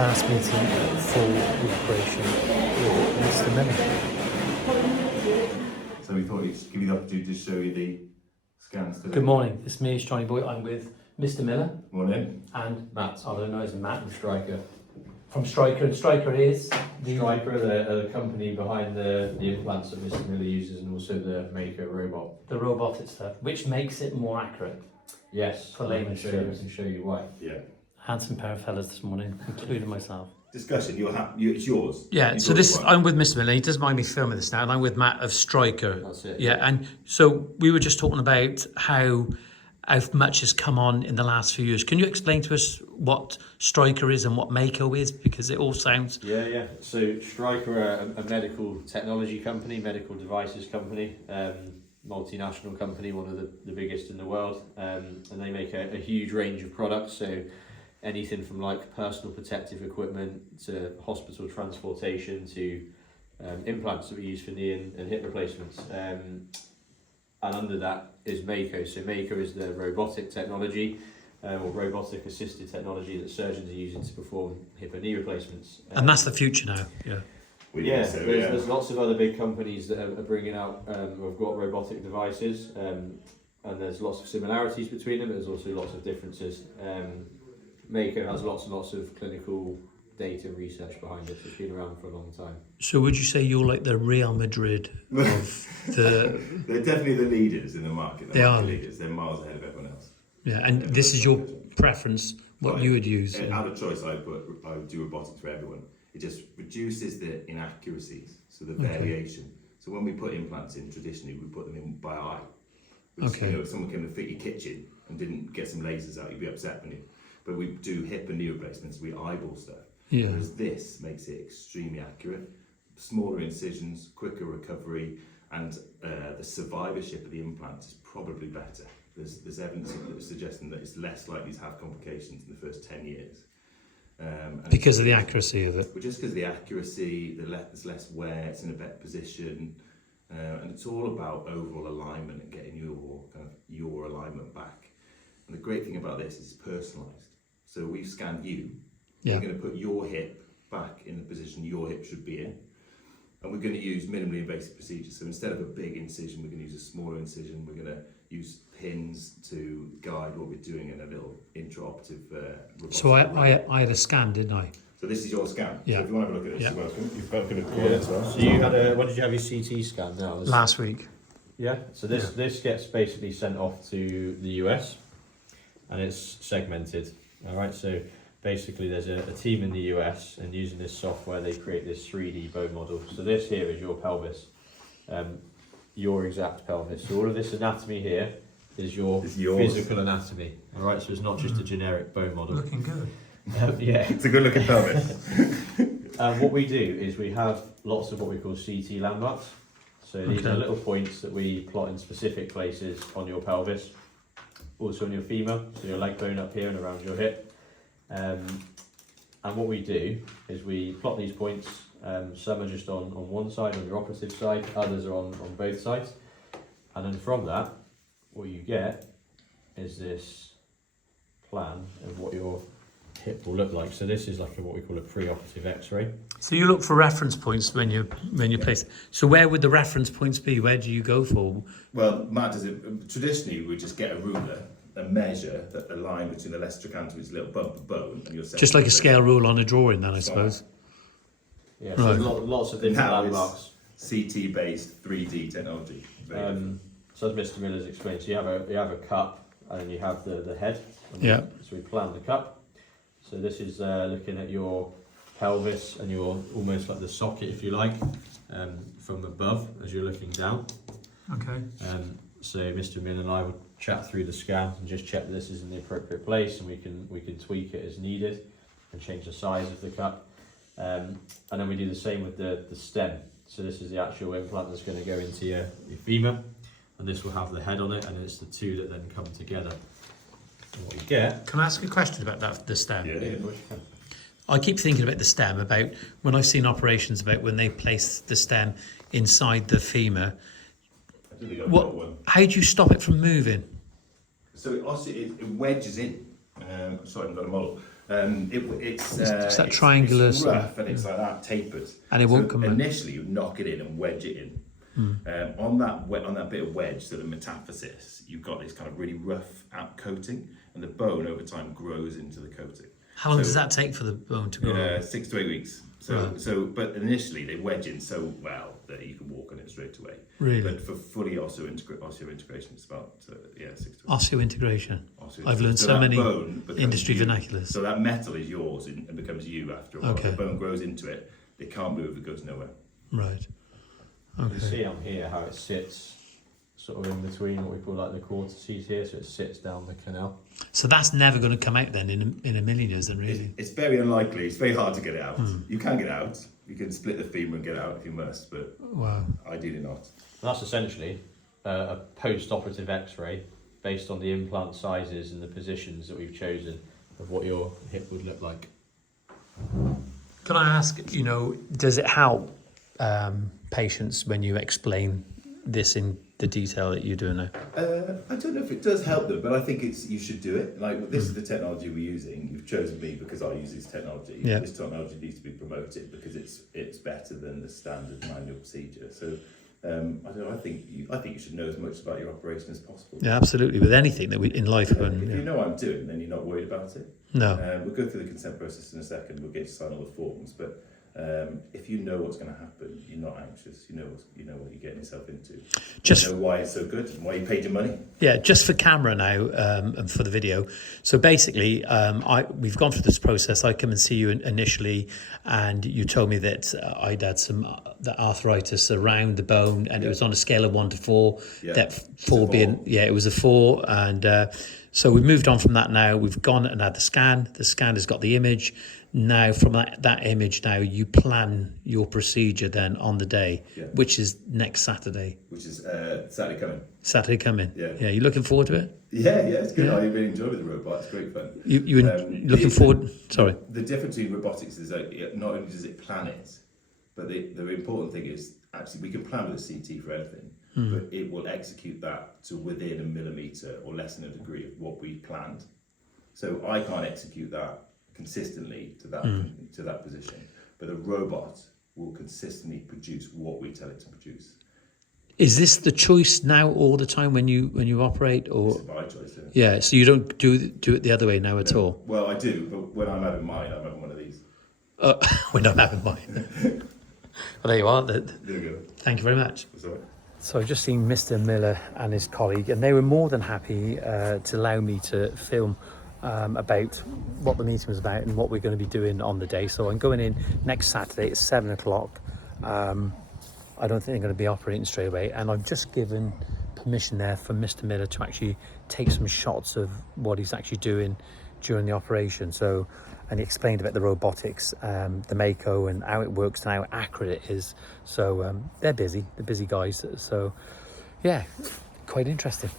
last meeting for the operation with Mr. Miller. So we thought we'd give you the opportunity to show you the scans today. Good morning, it's me, Johnny Boy. I'm with Mr. Miller Morning. and Matt. I don't know, is Matt Stryker. from Stryker, and Stryker is Stryker, the company behind the implants that Mr. Miller uses, and also the Mako robot. the robotic stuff, which makes it more accurate. Yes, For I layman's can terms. show you why. Yeah. Handsome pair of fellas this morning, including myself. Discussion. It's yours. Yeah, You so brought this, it I'm with Mr. Miller, he doesn't mind me filming this now, and I'm with Matt of Stryker. That's it. Yeah, and so we were just talking about how much has come on in the last few years. Can you explain to us what Stryker is and what Mako is? Because it all sounds... Yeah. So Stryker are a medical technology company, medical devices company, multinational company, one of the biggest in the world, and they make a huge range of products. So anything from like personal protective equipment to hospital transportation to implants that we use for knee and hip replacements. And under that is Mako. So Mako is the robotic technology or robotic assisted technology that surgeons are using to perform hip and knee replacements. And that's the future now, yeah. There's lots of other big companies that are bringing out who have got robotic devices, and there's lots of similarities between them, but there's also lots of differences. Mako has lots and lots of clinical data and research behind it. It's been around for a long time. So would you say you're like the Real Madrid of the... They're definitely the leaders in the market. They are. Leaders. They're miles ahead of everyone else. Yeah, and this is your preference, what you would use. Out of choice, I would do robotics for everyone. It just reduces the inaccuracies, so the variation. So when we put implants in, traditionally we put them in by eye. Which, Okay. You know, if someone came to fit your kitchen and didn't get some lasers out, you'd be upset, wouldn't you? But we do hip and knee replacements, we eyeball stuff. Yeah. Whereas this makes it extremely accurate, smaller incisions, quicker recovery, and the survivorship of the implant is probably better. There's evidence suggesting that it's less likely to have complications in the first 10 years. Because of the accuracy of it. But just because of the accuracy, there's less wear, it's in a better position, and it's all about overall alignment and getting your alignment back. And the great thing about this is it's personalised. So we've scanned you. Yeah. We're going to put your hip back in the position your hip should be in. And we're going to use minimally invasive procedures. So instead of a big incision, we're going to use a smaller incision. We're going to use pins to guide what we're doing in a little intraoperative robotic. So I had a scan, didn't I? So this is your scan. Yeah. So if you want to have a look at this, Yeah. you're welcome. You've both got a call as well. So you had when did you have your CT scan now? Last week. Yeah, so this gets basically sent off to the US and it's segmented. All right, so basically there's a team in the US, and using this software they create this 3D bone model. So this here is your pelvis, your exact pelvis. So all of this anatomy here is your physical anatomy. All right, so it's not just a generic bone model. Looking good. Yeah. It's a good looking pelvis. What we do is we have lots of what we call CT landmarks. So these are little points that we plot in specific places on your pelvis, also on your femur, so your leg bone up here and around your hip. And what we do is we plot these points. Some are just on one side, on your operative side, others are on both sides. And then from that, what you get is this plan of what your hip will look like. So this is like what we call a preoperative X-ray. So you look for reference points when you place. So where would the reference points be? Where do you go for? Well, Matt does it. Traditionally, we just get a ruler and measure the line between the less trochanter, which is a little bump of bone, and your Just like a scale rule on a drawing, then I suppose. Yeah, so lots of different now landmarks. it's CT-based 3D technology. So as Mr. Miller's explained, so you have a cup and then you have the head. Yeah. So we plan the cup. So this is looking at your pelvis and your almost like the socket, if you like, from above as you're looking down. Okay. So Mr. Miller and I would chat through the scan and just check that this is in the appropriate place, and we can tweak it as needed and change the size of the cup. And then we do the same with the stem. So this is the actual implant that's going to go into your femur, and this will have the head on it, and it's the two that then come together. And what you get... Can I ask a question about the stem? Yeah. of course you can. I keep thinking about the stem, about when I've seen operations about when they place the stem inside the femur. How do you stop it from moving? So it wedges in. Sorry, I haven't got a model. It's that triangular it's sort rough and it's like that tapered. And it won't come in. Initially, you knock it in and wedge it in. On that bit of wedge, so the metaphysis, you've got this kind of really rough out coating, and the bone over time grows into the coating. How long does that take for the bone to grow? 6 to 8 weeks. But initially they wedge in so well that you can walk on it straight away. Really? But for fully osseointegration, it's about 6 to 8 weeks. Osseointegration. I've learned so many industry vernaculars. So that metal is yours and becomes you after a while. Okay. The bone grows into it. They can't move. It goes nowhere. Right. You can Okay. see on here how it sits sort of in between what we call like the cortices here, so it sits down the canal. So that's never going to come out then in a million years then, really? It's very unlikely. It's very hard to get it out. You can get it out. You can split the femur and get it out if you must, but Wow. ideally not. And that's essentially a post-operative X-ray based on the implant sizes and the positions that we've chosen of what your hip would look like. Can I ask, does it help patients when you explain this in the detail that you're doing now? I don't know if it does help them, but I think you should do it. Like, this is the technology we're using. You've chosen me because I use this technology. Yeah. This technology needs to be promoted because it's better than the standard manual procedure. So I don't know. I think you should know as much about your operation as possible. Yeah, absolutely. With anything that we in life, If when you know what I'm doing, then you're not worried about it. no, We'll go through the consent process in a second. We'll get you to sign all the forms, but if you know what's going to happen, you're not anxious. You know what you're getting yourself into. Just- you know why it's so good and why you paid your money. yeah, just for camera now and for the video. So basically, we've gone through this process. I come and see you initially, and you told me that I'd had some the arthritis around the bone, and it was on a scale of 1 to 4. Yeah. That It's 4 a 4. being it was a 4, and so we've moved on from that. Now we've gone and had the scan. The scan has got the image. Now from that image, now you plan your procedure then on the day, Yeah. which is next Saturday. Which is Saturday coming. Saturday coming. Yeah. You looking forward to it? Yeah, it's good. Yeah. I really enjoy the robot. It's great fun. You looking forward? Sorry. The difference between robotics is that not only does it plan it, but the important thing is actually we can plan with a CT for anything, but it will execute that to within a millimetre or less than a degree of what we planned. So I can't execute that consistently to that position, but a robot will consistently produce what we tell it to produce. Is this the choice now all the time when you operate, or It's my choice. yeah? So you don't do it the other way now at all? Well, I do, but when I'm having mine, I'm having one of these. We're not having mine. Well, there you are. There we go. Thank you very much. That's all right. So I've just seen Mr. Miller and his colleague, and they were more than happy to allow me to film about what the meeting was about and what we're going to be doing on the day. So I'm going in next Saturday at 7 o'clock. I don't think they're going to be operating straight away, and I've just given permission there for Mr. Miller to actually take some shots of what he's actually doing during the operation. So, and he explained about the robotics, the Mako, and how it works and how accurate it is. So they're busy guys. So yeah, quite interesting.